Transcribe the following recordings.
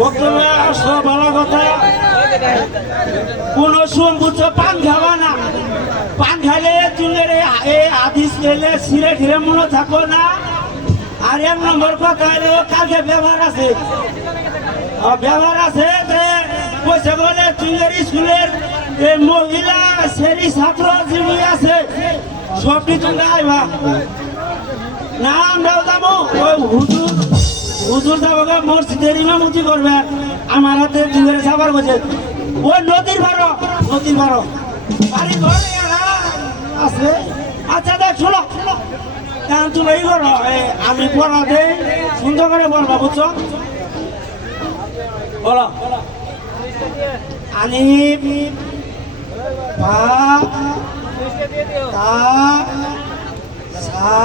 বক্তব্যে আসো ভালো কথা। কোন সুম বুঝছো পান খাবা না, পান খাইলে চুলের এই আদিস খেলে ছিঁড়ে ঘিরে মনে থাকো না। আর এক নম্বর কথা হলো কালকে ব্যবহার আছে, ব্যবহার আছে পয়সা বলে চুলের স্কুলের মহিলা শ্রেণী ছাত্র যিনি আছে সবটি তোমরা আইবা না। আমরাও যাবো ওই হুজুর যাবো মসজিদের ইমামতি করবে, আমার হাতে চুলের সাবার বসে ওই নদীর ভাড়ো বাড়ি ঘরে আছে। আচ্ছা দেখ শোনো, এখন তুমি এই করো, আমি পড়া দেই সুন্দর করে বলবা, বুঝছো? বলো আলিফ বা তা সা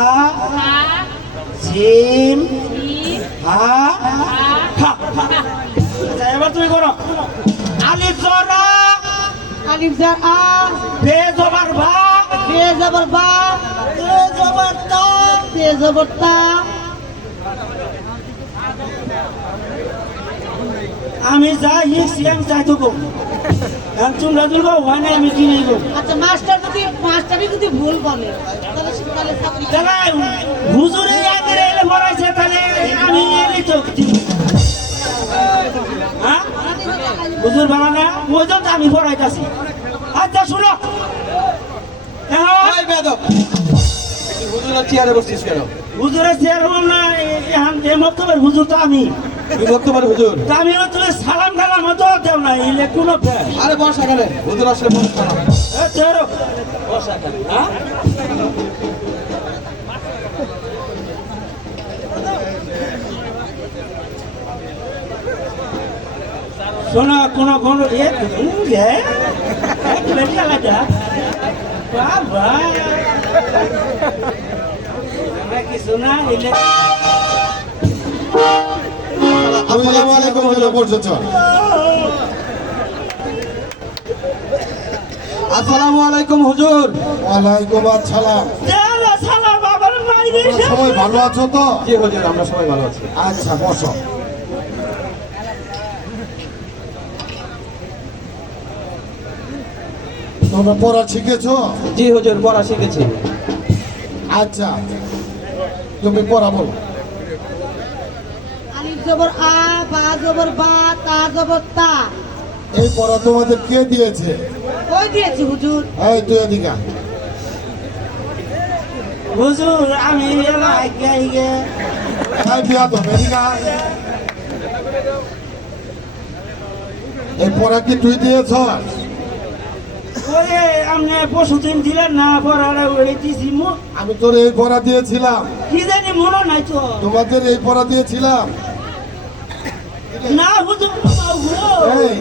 জিম হা খা। এবার তুমি করো আলিফ জরা, আলিফ জার আ, বে জবর ভা, বে জবর বা, তে জবর তা, তে জবর তা। আমি যাই সিএম চাই তো গো, এখন তোমরা দুর্গ হয় না, আমি কিনে গো। আচ্ছা মাস্টারই যদি ভুল বলে তাহলে চাকরি তাহলে হুজুরে আগে এলে মরাইছে, তাহলে আমি এলি তো হ্যাঁ হুজুর বাবা না, ওই জন্য তো আমি পড়াইতেছি। আচ্ছা শুনো, হুজুরের চেয়ারে বসছিস কেন? হুজুরের চেয়ার না, এই মক্তবের হুজুর তো আমি, বর্তমান হুজুর। তা আমি তুমি সালাম টালাম হতো দেও না, এলে কোনো আরে বর্ষা কালে হুজুর আসলে বর্ষা না। হ্যাঁ শোনা কোনো কোনো কিছু না এলে আসসালামু আলাইকুম হুজুর পৌঁছেছ। আসসালামু আলাইকুম হুজুর। ওয়ালাইকুম আসসালাম। সালাম বাবার মাইরে সবাই ভালো আছো তো? জি হুজুর, আমরা সবাই ভালো আছি। আচ্ছা বসো। তোমরা পড়া শিখেছো? জি হুজুর, পড়া শিখেছি। আচ্ছা তুমি পড়া বলো। আলিফ জবর আ, বা জবর বা, তা জবর তা। এই পড়া তোমাদের কে দিয়েছে? ওই দিয়েছি হুজুর। এই তুই এদিকে আয়। হুজুর আমি এলাই গে এই বিয়াদব, এদিকে আয়। এই পড়া কি তুই দিয়েছ? ওরে আপনি পশুদিন দিলেন না, পড়াটা ওই দিছি আমি তোর এই পড়া দিয়েছিলাম। কি জানি মনে নাই তো। তোমাদের এই পড়া দিয়েছিলাম। না হুজুর এই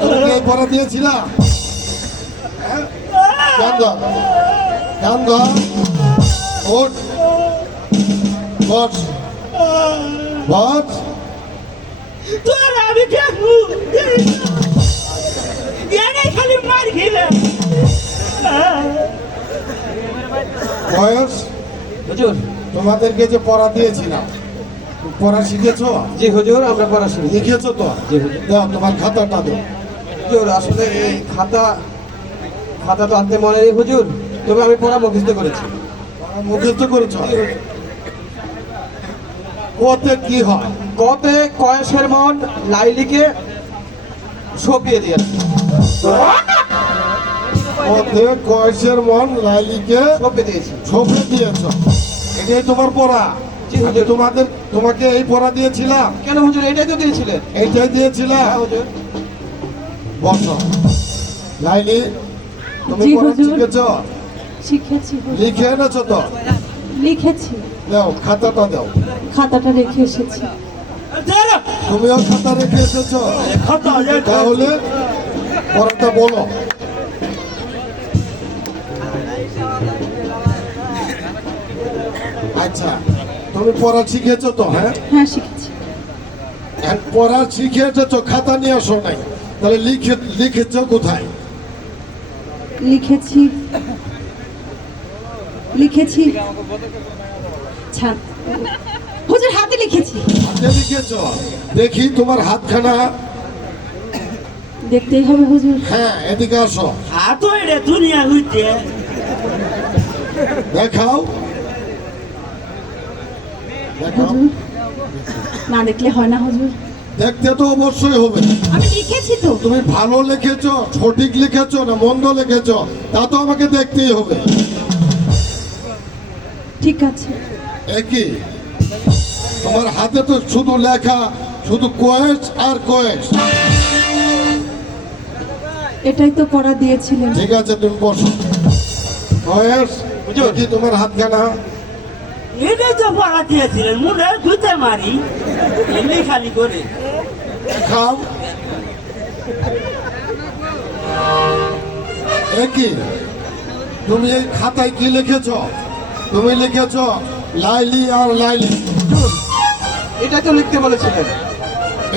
তোমাকে এই পড়া দিয়েছিলাম। কান ধর, কান ধর, ওঠ, বস, বস। তোর আমি দেখবো খালি মার খেলে বয়স হুজুর। তোমাদেরকে যে পড়া দিয়েছিলাম, পড়া শিখেছো? জি হুজুর, আমরা পড়া শিখেছি। লিখেছো তো? জি হুজুর। দাও তোমার খাতাটা দাও। হুজুর আসলে এই খাতা তো আনতে মনে নেই হুজুর, তবে আমি পড়া মুখস্থ করেছি। পড়া মুখস্থ করেছো? ওতে কি হয়? কতে কয়েসের মন লাইলিকে সপিয়ে দিয়ে ওতে কয়েসের মন লাইলিকে সপিয়ে দিয়েছি। ছপে দিয়েছ। এটাই তোমার পড়া? জি হুজুর। তোমাকে এই পড়া দিয়েছিলাম। কেন হুজুর, এটাই তো দিয়েছিলেন। এইটাই দিয়েছিলাম। হ্যাঁ হুজুর। বসো। লাইলি তুমি জি পড়া হুজুর। শিখেছ? শিখেছি হুজুর। লিখে এনেছো তো? লিখেছি, দাও খাতাটা দাও। খাতাটা রেখে এসেছি। তুমিও খাতা রেখে এসেছো? খাতা তাহলে পড়াটা বলো। আচ্ছা তুমি পড়া শিখেছো তো? হ্যাঁ হ্যাঁ শিখেছি। আর পড়া শিখে এসেছো, খাতা নিয়ে আসো নাই, তাহলে লিখেছো কোথায়? লিখেছি লিখেছি হুজুর হাতে লিখেছি। হাতে লিখেছো? দেখি তোমার হাতখানা। দেখতেই হবে হুজুর। হ্যাঁ, এদিকে আসো, হাত রে দুনিয়া হইতে দেখাও দেখাও। হুজুর না দেখলে হয় না হুজুর। দেখতে তো অবশ্যই হবে। আমি লিখেছি তো। তুমি ভালো লিখেছো, সঠিক লিখেছো না মন্দ লিখেছো, তা তো আমাকে দেখতেই হবে। ঠিক আছে। একই, তোমার হাতে তো শুধু লেখা, শুধু কোয়েস আর কোয়েস। এটাই তো পড়া দিয়েছিলেন। ঠিক আছে, তুমি বসো। কোয়েস, দেখি তোমার হাতখানা। এটাই তো পড়া দিয়েছিলেন, মুখে ঘুরতে মারি এমনি খালি করে। খাও। একই, তুমি এই খাতায় কি লিখেছ? তুমি লিখেছ লাইলি আর লাইলি। এটাই তো লিখতে বলেছিলেন।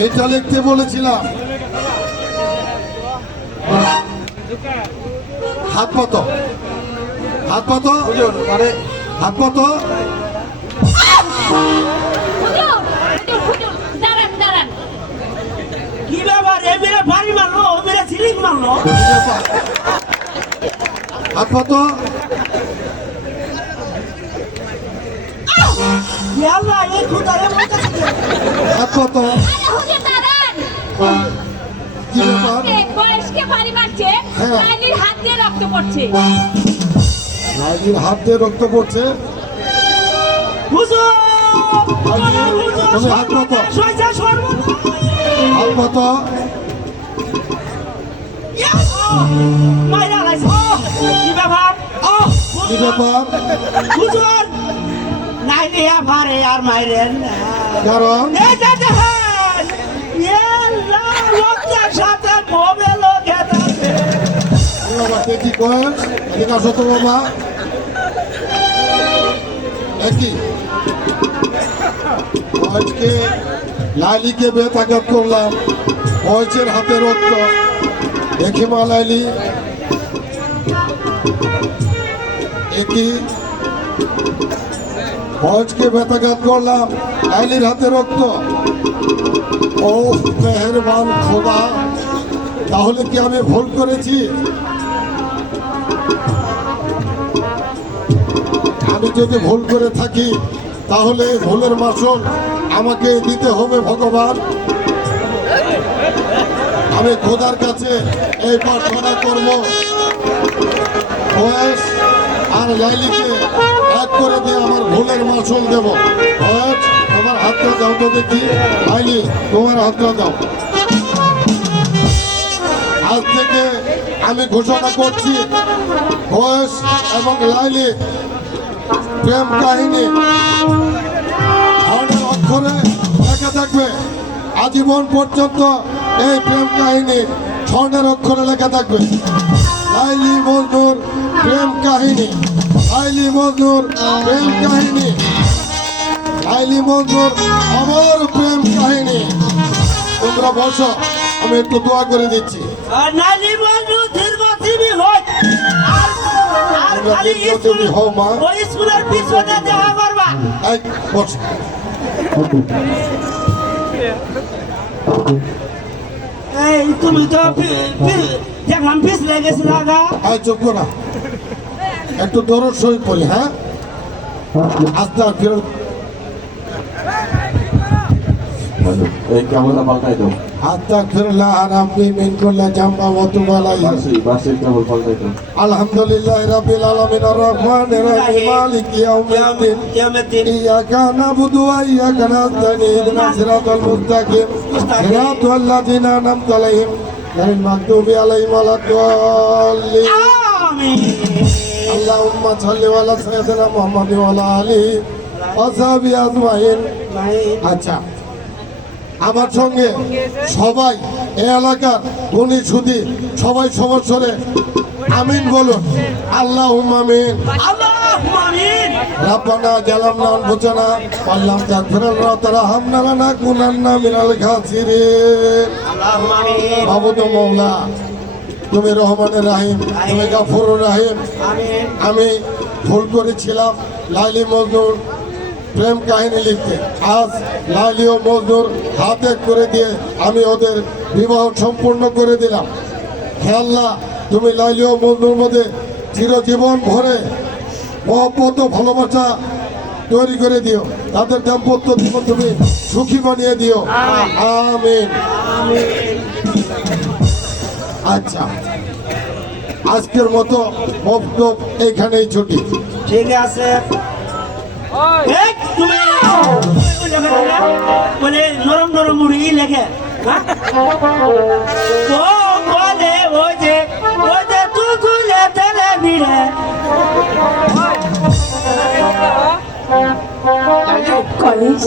এইটা লিখতে বলেছিলাম। হাত পাত, হাত পাত, হুজুর মানে হাত পাত। দাঁড়ান দাঁড়ান। কি ব্যাপার, এ মেরে বাড়ি মারলো, ও মেরে সিলিং মারলো। হাত পাত। আল্লাহ, এই খুদারে বলতেছে যে, হাত পাত। হুজুর দাঁড়ান। কি ব্যাপার? বয়স্কে বাড়ি মারছে, হ্যাঁ। লাইলির হাত দিয়ে রক্ত পড়ছে। লাইলির হাত দিয়ে রক্ত পড়ছে। হুজুর, লাইলি, হুজুর, তুমি হাত পাত। সর্বনাশ হয়েছে, সর্বনাশ। হাত পাত। মাইরা লাইছে। কি ব্যাপার? কি ব্যাপার? হুজুর, নাই দিয়া ভারে আর মাইরেন না। কারণ এই যে দেখেন, লোকটার সাথে মোবাইলও গেছে। বাবা দেখি কোয়েস, এদিকে আসো তো বাবা। একই, আজকে লাইলিকে বেতাঘাত করলাম, বয়সের হাতে রক্ত। দেখি মা লাইলি, একই বয়সকে বেতাঘাত করলাম, লাইলির হাতে রক্ত। ও মেহেরবান খোদা, তাহলে কি আমি ভুল করেছি? আমি যদি ভুল করে থাকি, তাহলে ভুলের মাসুল আমাকে দিতে হবে ভগবান। আমি খোদার কাছে এই প্রার্থনা করব, বয়স আর লাইলিকে এক করে দিয়ে আমার ভুলের মাসুল দেব। বয়স, তোমার হাতটা দাও তো দেখি। লাইলি, তোমার হাতটা দাও। আজ থেকে আমি ঘোষণা করছি, বয়স এবং লাইলি প্রেম কাহিনী স্বর্ণের অক্ষরে লেখা থাকবে। আজীবন পর্যন্ত এই প্রেম কাহিনী স্বর্ণের অক্ষরে লেখা থাকবে। লাইলি মজনুর প্রেম কাহিনী, লাইলি মজনুর প্রেম কাহিনী, লাইলি মজনুর আমার প্রেম কাহিনী। তোমরা বসো, আমি একটু দোয়া করে দিচ্ছি। আর নালি বন্ধু দীর্ঘজীবী হোক। আর খালি দীর্ঘজীবী হও মা। ওই স্কুলের পিছনে দেখা করবা। এই বস। এই তুমি তো দেখলাম পিছ লেগেছে লাগা। এই চুপ করো, একটু দরদ সই পড়ি। হ্যাঁ, আস্তে আর ফেরত। এই ক্যামেরা পাল্টাই দাও। আস্তাগফিরুল্লাহ রাব্বি মিন কুল্লি জামবা ওয়া তুবু আলাইহি। বাসের কেবল পাল্টাই দাও। আলহামদুলিল্লাহি রাব্বিল আলামিন আর রহমানির রহিম মালিকি ইয়াউমিদ্দিন। কিয়ামতের ইয়াকা নাবুদু ওয়া ইয়াকা নাস্তাইন ইহদিনাস সিরাতাল মুস্তাকিম সিরাতাল লাযিনা আন'আমতা আলাইহিম গায়রিল মাগদুবি আলাইহিম ওয়ালাদ-দাল্লিন। আমিন। আল্লাহুম্মা সাল্লি আলা সাইয়্যিদিনা মুহাম্মাদ ওয়া আলা আলিহি ওয়া সাহবিহি আজমাইন। আচ্ছা, আমার সঙ্গে সবাই এই এলাকার ধনী সুধী সবাই সবার স্বরে আমিন বলুন। আল্লাহুম্মা আমিন। আল্লাহ আল্লাহুম্মা আমিন। ربنا ظلمنا أنفسنا وإن لم تغفر لنا وترحمنا لنكونن من الخاسرين আল্লাহুম্মা আমিন। মাবুদ মওলা তুমি রহমানের রাহিম, তুমি গাফুরুর রাহিম। আমিন। আমি ভুল করেছিলাম লাইলি মজনুর প্রেম কাহিনী লিখতে। আজ লাইলি ও মজনুর হাত এক করে দিয়ে আমি ওদের বিবাহ সম্পূর্ণ করে দিলাম। হে আল্লাহ, তুমি লাইলি ও মজনুর মধ্যে চিরজীবন ভরে মহব্বত ও ভালোবাসা তৈরি করে দিও। তাদের দাম্পত্য জীবন তুমি সুখী বানিয়ে দিও। আমিন। আচ্ছা, আজকের মতো মক্তব এইখানেই ছুটি। ঠিক আছে। এই, তুমি ওই লেখা দিলে, বলে নরম নরম মুড়ি লেখে, হ্যাঁ? ও বলে ওই যে তুই খুলে তেলে ভিড়ে কলেজ